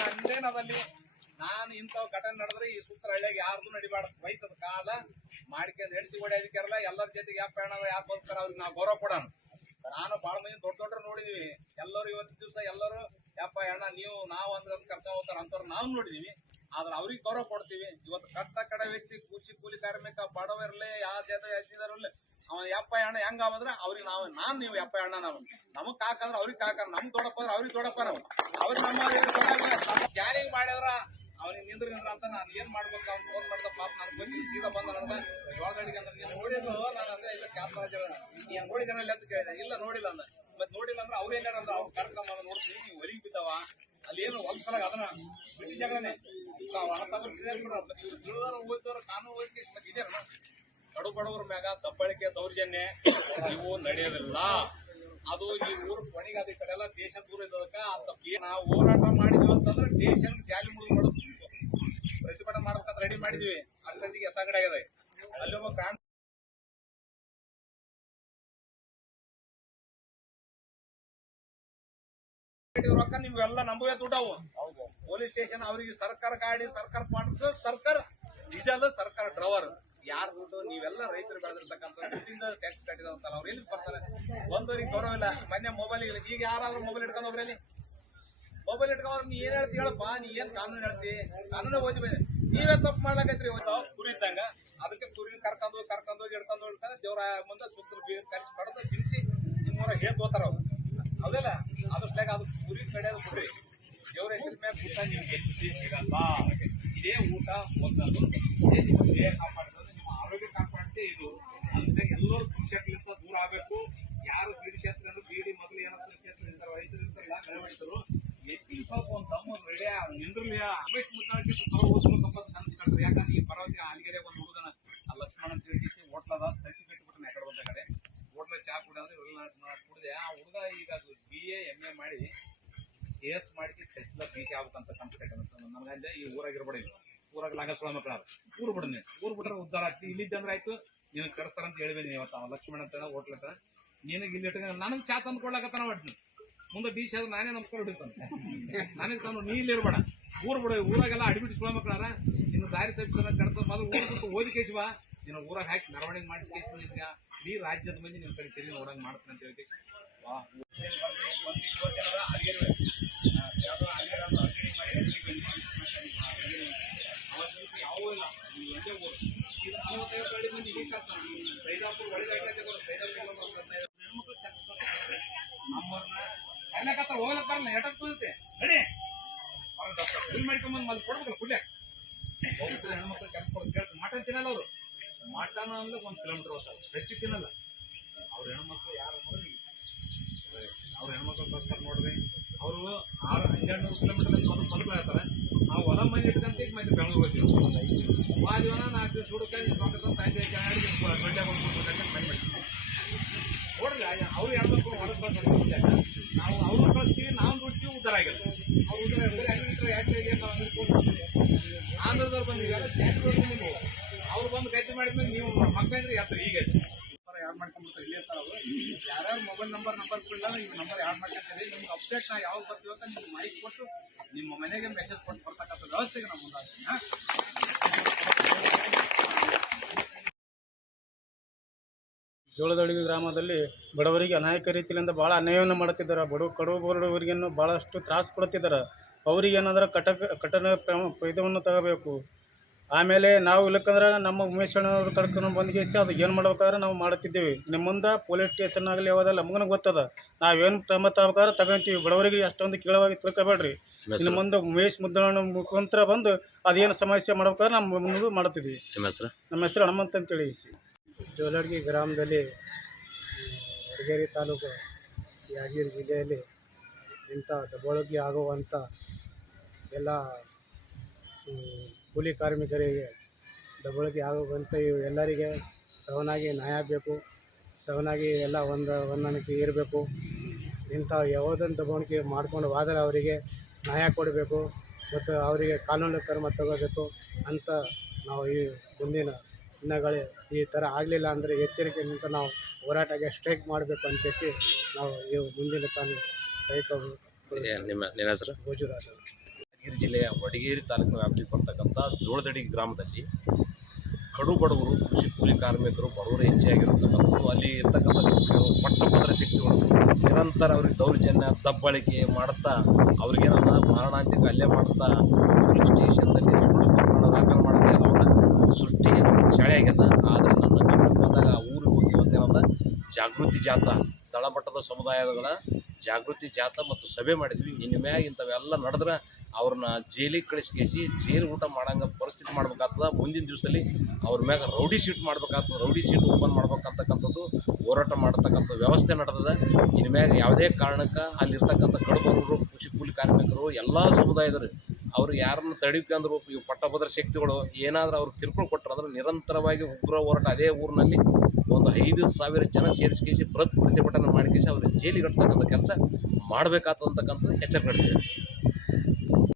ನಂದೇನದಲ್ಲಿ ನಾನು ಇಂಥವ್ ಘಟನೆ ನಡೆದ್ರೆ ಈ ಸುತ್ತ ಹಳ್ಳಿಯಾಗ ಯಾರ್ದು ನಡಿಬಾರ್ದು. ಬೈತದ ಕಾಲ ಮಾಡ್ಕೊಂಡು ಹೆಂಡತಿ ಹೊಡ್ಯಾದಿಕ್ಕಾರಲ್ಲ ಎಲ್ಲರ ಜೊತೆಗೆ ಯಾವ ಪ್ರಯಾಣ ಯಾರು ಬರ್ತಾರ ಅವ್ರಿಗೆ ನಾವು ಗೌರವ ಕೊಡೋಣ. ನಾನು ಬಹಳ ಮಂದಿ ದೊಡ್ಡ ದೊಡ್ಡ ನೋಡಿದೀವಿ. ಎಲ್ಲರೂ ಇವತ್ತು ದಿವಸ ಎಲ್ಲರೂ, ಯಪ್ಪ ಅಣ್ಣ, ನೀವು, ನಾವು ಅಂದ್ರೆ ಕರ್ಕೊಂಡ್ ಹೋಗ್ತಾರ ಅಂತವ್ರು ನಾವು ನೋಡಿದೀವಿ. ಆದ್ರೆ ಅವ್ರಿಗೆ ಗೌರವ ಕೊಡ್ತೀವಿ. ಇವತ್ತು ಕಟ್ಟ ಕಡ ವ್ಯಕ್ತಿ ಕೃಷಿ ಕೂಲಿ ಕಾರ್ಮಿಕ ಬಡವ ಇರ್ಲಿ ಯಾವ ಜನ ಹೆಚ್ಚಿದಾರಲ್ಲಿ ಅವ ಯಪ್ಪ ಅಣ್ಣ ಹೆಂಗ ಅಂದ್ರೆ ಅವ್ರಿಗೆ ನಾವು ನಾನ್ ನೀವು ಯಪ್ಪ ಅಣ್ಣ ನಾವು ನಮಗ್ ಕಾಕಂದ್ರೆ ಅವ್ರಿಗೆ ಕಾಕ, ನಮ್ ದೊಡಪ್ಪ ಅಂದ್ರೆ ಅವ್ರಿಗೆ ದೊಡಪ್ಪ ನಾವು. ಅವ್ರಿಗೆ ನಮ್ಮ ಕ್ಯಾರಿಂಗ್ ಮಾಡ್ಯವ್ರ. ಅವ್ನಿಗೆ ನಿಂದ್ರ ನಿಂದ್ರ ಅಂತ ನಾನು ಏನ್ ಮಾಡ್ಬೇಕು? ಅವ್ನು ಫೋನ್ ಮಾಡ್ದ ಪಾಪ ನಾನು ಬಂದು ಸೀದಾ ಬಂದ ನನಗ ಜೋಳದಡಿಗೆ ಅಂದ್ರೆ ನೀನು ನೋಡಿದ್ದು ನಾನು ಅಂದ್ರೆ ಇಲ್ಲ ಕ್ಯಾಪ್ ನೀನ್ ನೋಡಿದನಲ್ಲಿ ಅಂತ ಕೇಳಿದೆ. ಇಲ್ಲ, ನೋಡಿಲ್ಲ ಅಂದ. ಮತ್ ನೋಡಿಲ್ಲ ಅಂದ್ರೆ ಅವ್ರು ಏನಾರ ಅಂದ್ರೆ ಅವ್ರು ಕರ್ಕೊಂಬಂದ ನೋಡ್ತೀನಿ ನೀವು ಹೊಲಿಗೆ ಬಿದ್ದವ. ಅಲ್ಲಿ ಏನು ಅದನ್ನ ಬಿಟ್ಟಿ ಜಗಳನೆ ಓದಿದವ್ರ ಕಾನೂನು ಓದಿ ಮತ್ತೆ ಇದೆ ಕಡು ಬಡವ್ರ ಮ್ಯಾಗ ದಬ್ಬಳಿಕೆ ದೌರ್ಜನ್ಯ ಇವು ನಡೆಯೋದಿಲ್ಲ ಅದು ಈ ಊರು ಕೊನೆಗಾದ ಈ ಕಡೆ ಎಲ್ಲ ದೇಶ ದೂರ ಇದ್ದದಕ್ಕ ಅಂತ ನಾವು ಹೋರಾಟ ಮಾಡಿದ್ವಿ ಅಂತಂದ್ರೆ ದೇಶ ಜಾಲಿ ಮುಳುಗು ಮಾಡೋದು ಪ್ರತಿಭಟನೆ ಮಾಡ್ಬೇಕಂತ ರೆಡಿ ಮಾಡಿದ್ವಿ. ಅಷ್ಟೊತ್ತಿಗೆ ಎಸಗಡೆ ಆಗಿದೆ. ಅಲ್ಲಿ ಒಬ್ಬ ರೊಕ್ಕ ನಿಮ್ಗೆಲ್ಲ ನಂಬುವೆ ದುಡ್ಡವು ಪೊಲೀಸ್ ಸ್ಟೇಷನ್ ಅವರಿಗೆ ಸರ್ಕಾರ ಗಾಡಿ ಸರ್ಕಾರ ಮಾಡ್ತದೆ ಸರ್ಕಾರ ಡೀಸೆಲ್ ಸರ್ಕಾರ ಡ್ರೈವರ್. ಯಾರ ದುಡ್ಡು, ನೀವೆಲ್ಲ ರೈತರು ಬೆಳೆದಿರ್ತಕ್ಕಂಥ ದುಡ್ಡಿಂದ ಟ್ಯಾಕ್ಸ್ ಕಟ್ಟಿದಂತಾರ ಅವ್ರು ಎಲ್ಲಿ ಬರ್ತಾರೆ ಬಂದವ್ರಿಗೆ ಗೌರವ ಇಲ್ಲ. ಮೊನ್ನೆ ಮೊಬೈಲ್ ಈಗ ಯಾರಾದ್ರೂ ಮೊಬೈಲ್ ಇಟ್ಕೊಂಡು ಹೋಗ್ರಲ್ಲಿ ಮೊಬೈಲ್ ಇಟ್ಕೊಂಡು ನೀ ಏನ್ ಹೇಳ್ತಿ ಹೇಳಪ್ಪ ನೀ ಏನ್ ಕಾನೂನು ಹೇಳ್ತಿ? ಕಾನೂನು ಓದಿ ಮೇಲೆ ನೀವೇ ತಪ್ಪು ಮಾಡ್ಲಾಕೈತ್ರಿ. ಕುರಿ ಇದ್ದಂಗ. ಅದಕ್ಕೆ ಕುರಿ ಕರ್ಕೊಂಡು ಕರ್ಕೊಂಡು ಹೋಗಿ ಹಿಡ್ಕೊಂಡು ಹಿಡ್ಕೊಂಡು ದೇವ್ರ ಮುಂದೆ ಸುತ್ತಲು ಬೀರ್ ಕರೆಸಿ ಬಡದು ತಿನ್ಸಿ. ನಿಮ್ಮೂರ ಹೇಗ್ ಹೋತಾರ ಅವ್ರು. ಹೌದಲ್ಲ? ಅದ್ರಾಗ ಅದು ಕುರಿ ಕಡೆಯೋದು ಕುರಿ. ದೇವ್ರ ಹೆಸರು ಮೇಲೆ ಊಟ ನಿಮ್ಗೆ ಸಿಗಲ್ಲ ಇದೇ ಊಟ ಒಂದದು ಇದೇ ನಿಮಗೆ ಕಾಪಾಡೋದು ನಿಮ್ಮ ಆರೋಗ್ಯ ಕಾಪಾಡುತ್ತೆ ಇದು ಅದಕ್ಕೆ ಕೃಷಿಯಿಂದ ದೂರ ಆಗಬೇಕು. ಯಾರು ಬೀಡಿ ಕ್ಷೇತ್ರ ಬೀಡಿ ಮೊದಲು ಏನಂತ ಕ್ಷೇತ್ರದಿಂದ ಇರ್ತಾರೆ ರೈತರು ಇರ್ತಾರಲ್ಲ ಬೆಳವಣಿಗೆರು ಹೆಚ್ಚಿನ ಸ್ವಲ್ಪ ಒಂದು ತಮ್ಮ ರೆಡಿ ನಿಂದ್ರಲಿ. ರಮೇಶ್ ಮುದ್ದಾಳಕ್ಕಿಂತ ತಾವು ಓದಿಸ್ಬೇಕಪ್ಪ ಅಂತ ಕನಸು ಕಂಡ್ರೆ ಯಾಕಂದ್ರೆ ಈ ಪರವತಿ ಅಲ್ಲಿಗೆರೆ ಒಂದು ಹುಡುಗನ ಲಕ್ಷ್ಮಣ ಅಂತ ಹೇಳಿ ಹೋಟ್ಲದ ತಟ್ಟಿ ಕಟ್ಟಿಬಿಟ್ಟು ಯಾಕಡೆ ಬಂದ ಕಡೆ. ಹೋಟ್ಲ ಚಾ ಕುಡಿದ್ರೆ ಇವೆಲ್ಲ ಕುಡಿದೆ. ಆ ಹುಡುಗ ಈಗ ಬಿ ಎ ಎಂ ಎ ಮಾಡಿ ಎಸ್ ಮಾಡಿ ಟೆಸ್ಟ್ಲ ಬಿ ಸಿ ಆಗ್ಬೇಕಂತ ಕನಸು ಅನಿಸ್ತದೆ ನಮ್ಗಂದೆ ಈ ಊರಾಗ ಇರ್ಬೇಡಿ. ಊರಾಗ ಲಾಗ ಸುಳ ಮಕ್ಕಳ ಊರು ಬಿಡನೆ ಊರು ಬಿಟ್ರೆ ಉದ್ದಾರ ಆಗ್ತಿ. ಇಲ್ಲಿದ್ದಂದ್ರೆ ಆಯ್ತು. ನಿನಗೆ ಕರೆಸ್ತಾರ ಅಂತ ಹೇಳಿದ್ದೀನಿ ಇವತ್ತು ಅವ ಲಕ್ಷ್ಮಣ ಅಂತ ಹೋಟ್ಲ ಹತ್ರ. ನಿನಗೆ ಇಲ್ಲಿ ಇಟ್ಕೊಂಡು ನನಗೆ ಚಾ ತಂದು ಕೊಡ್ಲಾಕತ್ತಾನ ಮಾಡ್ತೀನಿ ಮುಂದೆ ಬೀಚ್ ಆದ್ರೆ ನಾನೇ ನಮಸ್ಕಾರ ಹಿಡಿತಾನೆ ನನಗೆ ತಂದು ನೀ ಇಲ್ಲಿ ಇರ್ಬೇಡ. ಊರು ಬಿಡ, ಊರಾಗೆಲ್ಲ ಅಡ್ಮಿಟ್ಸ್ಕೊಳ ಮಕ್ಕಳಾರ ಇನ್ನು ದಾರಿ ತಪ್ಪಿಸೋದ ಕಡ್ತ ಮೊದಲು ಊರು ಬಿಟ್ಟು ಓದಿ ಕೇಶವ. ನಿನ್ನ ಊರಾಗ ಹಾಕಿ ಮೆರವಣಿಗೆ ಮಾಡಿ ಕೇಶವ ಈ ರಾಜ್ಯದ ಮಂದಿ ನಿನ್ನ ಕಡೆ ತಿರುಗಿ ನೋಡಂಗೆ ಮಾಡ್ತಾನೆ ಅಂತ ಹೇಳ್ತೀನಿ ವಾ ಯಾವೂ ಇಲ್ಲ ನೀವು ಒಂದೇ ಊರು ಇದು ನಲವತ್ತೈದು ಹಳ್ಳಿ ಮಂದಿ ಇಲ್ಲಿ ಕರ್ತಾನೆ ಸೈದಾಪುರ ಒಳಗಾಟಕ್ಕೆ ಬರೋ ಸೈದಾಪುರ ಹೆಣ್ಮಕ್ಳು ಕರ್ಸ್ತಾರೆ. ನಮ್ಮವ್ರನ್ನ ಕರ್ನಾಕತ್ತಾರ ಹೋಗ್ಲತ್ತಾರಲ್ಲ ಎಟಕ್ ಬಂದೈತೆ ನಡಿ. ಇಲ್ಲಿ ಮಾಡ್ಕೊಂಬಂದು ಅಲ್ಲಿ ಕೊಡ್ಬೇಕಲ್ಲ, ಕುಡ್ಲೆ. ಹೋಗ್ತಾರೆ ಹೆಣ್ಮಕ್ಳು ಕರ್ಸ್ಕೊಡೋದು ಕೇಳ್ತಾರೆ ಮಟನ್ ತಿನ್ನಲ್ಲ ಅವರು. ಮಟನ್ ಅಂದ್ರೆ ಒಂದು ಕಿಲೋಮೀಟರ್ ಹೋಗ್ತಾರೆ. ಹೆಚ್ಚು ತಿನ್ನಲ್ಲ. ಅವ್ರ ಹೆಣ್ಮಕ್ಳು ಯಾರು ನೋಡಿ? ಅವ್ರ ಹೆಣ್ಮಕ್ಳು ಕರ್ಸ್ತಾರೆ ನೋಡ್ರಿ. ಅವರು ಆರು ಹನ್ನೆರಡು ನೂರು ಕಿಲೋಮೀಟರ್ ಮೊದಲು ಮಲ್ಕ ಹೇಳ್ತಾರೆ ನಾವು ಹೊಲ ಮನೆ ಇಟ್ಕೊಂತ ಮತ್ತೆ ಬೆಂಗಳೂರು ಹೋಗ್ತೀವಿ. ವಾದಿವನ ನಾಲ್ಕು ದಿವಸ ಹುಡುಕಾಗಿ ರೊಕ್ಕ ತಂದೆ ದೊಡ್ಡ ಬಂದ್ಬಿಟ್ಟು ಮನೆ ಮಾಡ್ತೀವಿ ಅವ್ರು ಹೆಣ್ಮಕ್ಳು ಹೊರಗೆ ಬಂದಾಗ ನಾವು ಅವ್ರು ಕಳಿಸ್ತೀವಿ ನಾವು ಆಗಿಲ್ಲ. ಅವ್ರು ನಾವು ಅಂದ್ಕೊಂಡು ಆಂಧ್ರದವ್ರು ಬಂದಿದ್ದಾರೆ ನೀವು ಅವ್ರು ಬಂದು ಗಟ್ಟಿ ಮಾಡಿದ್ಮೇಲೆ ನೀವು ಮಕ್ಕಳಿದ್ರೆ ಯಾತ್ರ ಈಗ ಯಾರು ಮಾಡ್ಕೊಂಡ್ಬಿಡ್ತಾರೆ? ಇಲ್ಲಿ ಇರ್ತಾರೆ ಅವರು. ಯಾರ್ಯಾರು ಮೊಬೈಲ್ ನಂಬರ್ ನಂಬರ್ ಕೊಡಲ್ಲ ಈ ನಂಬರ್ ಯಾರು ಮಾಡ್ಕೊಂತೀರಿ ನಿಮ್ಗೆ ಅಪ್ಡೇಟ್ ನಾ ಯಾವಾಗ ಬರ್ತೀವಿ ಅಂತ ನಿಮ್ಗೆ ಮಾಹಿತಿ ಕೊಟ್ಟು ನಿಮ್ಮ ಮನೆಗೆ ಮೆಸೇಜ್ ಕೊಟ್ಟು ಬರ್ತಕ್ಕಂಥ ವ್ಯವಸ್ಥೆಗೆ ನಾವು ಮುಂದಾಗ್ತೀವಿ ಜೋಳದೊಳಗಿ ಗ್ರಾಮದಲ್ಲಿ ಬಡವರಿಗೆ ಅನಾಯಕ ರೀತಿಯಿಂದ ಭಾಳ ಅನ್ಯಾಯವನ್ನು ಮಾಡುತ್ತಿದ್ದಾರೆ. ಬಡ ಕಡು ಬಡವರಿಗೇನು ಭಾಳಷ್ಟು ತ್ರಾಸು ಕೊಡುತ್ತಿದ್ದಾರೆ. ಅವರಿಗೆ ಏನಾದ್ರೆ ಕಟಕ ಕಠಿಣ ಕ್ರಮ ಇದನ್ನು ತಗೋಬೇಕು. ಆಮೇಲೆ ನಾವು ಇಲ್ಲಕ್ಕಂದ್ರೆ ನಮ್ಮ ಉಮೇಶ್ ಅಣ್ಣವ್ರು ಕರ್ಕೊಂಡು ಬಂದ್ಗೇಸಿ ಅದು ಏನು ಮಾಡ್ಬೇಕಾದ್ರೆ ನಾವು ಮಾಡುತ್ತಿದ್ದೇವೆ ನಿಮ್ಮ ಮುಂದೆ ಪೊಲೀಸ್ ಸ್ಟೇಷನ್ ಆಗಲಿ ಯಾವುದಲ್ಲ ನಮಗೂ ಗೊತ್ತದ. ನಾವೇನು ಕ್ರಮ ತಗೋಬೇಕಾದ್ರೆ ತಗೊಂತೀವಿ. ಬಡವರಿಗೆ ಅಷ್ಟೊಂದು ಕೀಳವಾಗಿ ತಿಳ್ಕೊಬೇಡ್ರಿ. ನಿಮ್ಮ ಮುಂದೆ ಉಮೇಶ್ ಮುದ್ದಣ್ಣ ಮುಖಾಂತರ ಬಂದು ಅದೇನು ಸಮಸ್ಯೆ ಮಾಡ್ಬೇಕಾದ್ರೆ ನಮ್ಮ ಮುಂದೆ ಮಾಡುತ್ತಿದ್ವಿ ನಿಮ್ಮ ಹೆಸರು? ನಮ್ಮ ಹೆಸರು ಹನುಮಂತ ಅಂತೇಳಿ. ಜೋಲಡ್ಗಿ ಗ್ರಾಮದಲ್ಲಿ ಹುಡುಗೇರಿ ತಾಲೂಕು ಯಾದಗಿರಿ ಜಿಲ್ಲೆಯಲ್ಲಿ ಇಂಥ ದಬ್ಬಾಳಿಕೆ ಆಗುವಂಥ ಎಲ್ಲ ಕೂಲಿ ಕಾರ್ಮಿಕರಿಗೆ ದಬ್ಬಾಳಿಕೆ ಆಗುವಂಥ ಎಲ್ಲರಿಗೆ ಸವನಾಗಿ ನ್ಯಾಯ ಬೇಕು, ಸವನಾಗಿ ಎಲ್ಲ ಒಂದು ಹೊಂದಾಣಿಕೆ ಇರಬೇಕು. ಇಂಥ ಯಾವುದನ್ನು ದಬ್ಬಾಳಿಕೆ ಮಾಡ್ಕೊಂಡು ಹೋದರೆ ಅವರಿಗೆ ನ್ಯಾಯ ಕೊಡಬೇಕು ಮತ್ತು ಅವರಿಗೆ ಕಾನೂನು ಕ್ರಮ ತಗೋಬೇಕು ಅಂತ ನಾವು ಈ ಮುಂದಿನ ದಿನಗಳೇ ಈ ಥರ ಆಗಲಿಲ್ಲ ಅಂದರೆ ಎಚ್ಚರಿಕೆಯಿಂದ ನಾವು ಹೋರಾಟಕ್ಕೆ ಸ್ಟ್ರೈಕ್ ಮಾಡಬೇಕು ಅಂತೇಸಿ ನಾವು ಇವು ಮುಂದಿನ ತಾನು ಸ್ಟ್ರೈಕ್ ನಿಮ್ಮ ನಿಮ್ಮ ಹೆಸರು? ಗೋಜುರಾಜ್ ಯಾದಗಿರಿ ಜಿಲ್ಲೆಯ ವಡಗೇರಿ ತಾಲೂಕಿನ ವ್ಯಾಪ್ತಿಗೆ ಬರ್ತಕ್ಕಂಥ ಜೋಳದಡಿ ಗ್ರಾಮದಲ್ಲಿ ಕಡು ಬಡವರು ಕೃಷಿ ಕೂಲಿ ಕಾರ್ಮಿಕರು ಬಡವರು ಹೆಚ್ಚಾಗಿರತಕ್ಕಂಥದ್ದು ಅಲ್ಲಿ ಇರ್ತಕ್ಕಂಥ ಪಟ್ಟಭದ್ರ ಶಕ್ತಿಗಳು. ನಿರಂತರ ಅವ್ರಿಗೆ ದೌರ್ಜನ್ಯ ದಬ್ಬಳಿಕೆ ಮಾಡುತ್ತಾ ಅವ್ರಿಗೇನದ ಮಾರಣಾಂತಿಕ ಅಲ್ಲೇ ಮಾಡುತ್ತಾ ಪೊಲೀಸ್ ಸ್ಟೇಷನ್ದಲ್ಲಿ ಸುಳ್ಳು ಪ್ರಕರಣ ದಾಖಲು ಮಾಡುತ್ತೆ ಅವನ್ನ ಸೃಷ್ಟಿಗೆ ಶಾಲೆ ಆಗ್ಯದ. ಆದರೆ ನನ್ನ ಗಮನಕ್ಕೆ ಬಂದಾಗ ಆ ಊರಿಗೆ ಹೋಗಿ ಇವತ್ತೇನದ ಜಾಗೃತಿ ಜಾಥಾ ತಳಮಟ್ಟದ ಸಮುದಾಯಗಳ ಜಾಗೃತಿ ಜಾಥಾ ಮತ್ತು ಸಭೆ ಮಾಡಿದ್ವಿ. ಇನ್ನು ಮ್ಯಾಗ ಇಂಥವೆಲ್ಲ ನಡೆದ್ರೆ ಅವ್ರನ್ನ ಜೈಲಿಗೆ ಕಳಿಸ್ಕೇಸಿ ಜೈಲು ಊಟ ಮಾಡಂಗ ಪರಿಸ್ಥಿತಿ ಮಾಡ್ಬೇಕಾಗ್ತದ. ಮುಂದಿನ ದಿವಸದಲ್ಲಿ ಅವ್ರ ಮ್ಯಾಗ ರೌಡಿ ಶೀಟ್ ಮಾಡ್ಬೇಕಾಗ್ತದೆ. ರೌಡಿ ಶೀಟ್ ಓಪನ್ ಮಾಡ್ಬೇಕಂತಕ್ಕಂಥದ್ದು, ಹೋರಾಟ ಮಾಡತಕ್ಕಂಥ ವ್ಯವಸ್ಥೆ ನಡೆದದ. ಇನ್ಮ್ಯಾಗ ಯಾವುದೇ ಕಾರಣಕ್ಕೆ ಅಲ್ಲಿರ್ತಕ್ಕಂಥ ಕಡುಬರು ಕೃಷಿ ಕೂಲಿ ಕಾರ್ಮಿಕರು, ಎಲ್ಲ ಸಮುದಾಯದವರು ಅವ್ರು ಯಾರನ್ನ ತಡಿಕಂದ್ರು ಇವು ಪಟ್ಟಭದ್ರ ಶಕ್ತಿಗಳು ಏನಾದರೂ ಅವ್ರು ಕಿರುಕುಳ ಕೊಟ್ಟರು ಅಂದ್ರೆ ನಿರಂತರವಾಗಿ ಉಗ್ರ ಹೋರಾಟ ಅದೇ ಊರಿನಲ್ಲಿ ಒಂದು ಐದು ಸಾವಿರ ಜನ ಸೇರಿಸ್ಕೇಸಿ ಬೃಹತ್ ಪ್ರತಿಭಟನೆ ಮಾಡಿಕೇಸಿ ಅವ್ರಿಗೆ ಜೈಲಿಗೆ ಕಟ್ತಕ್ಕಂಥ ಕೆಲಸ ಮಾಡಬೇಕಾಗ್ತಕ್ಕಂಥದ್ದು ಎಚ್ಚರಿಕೆ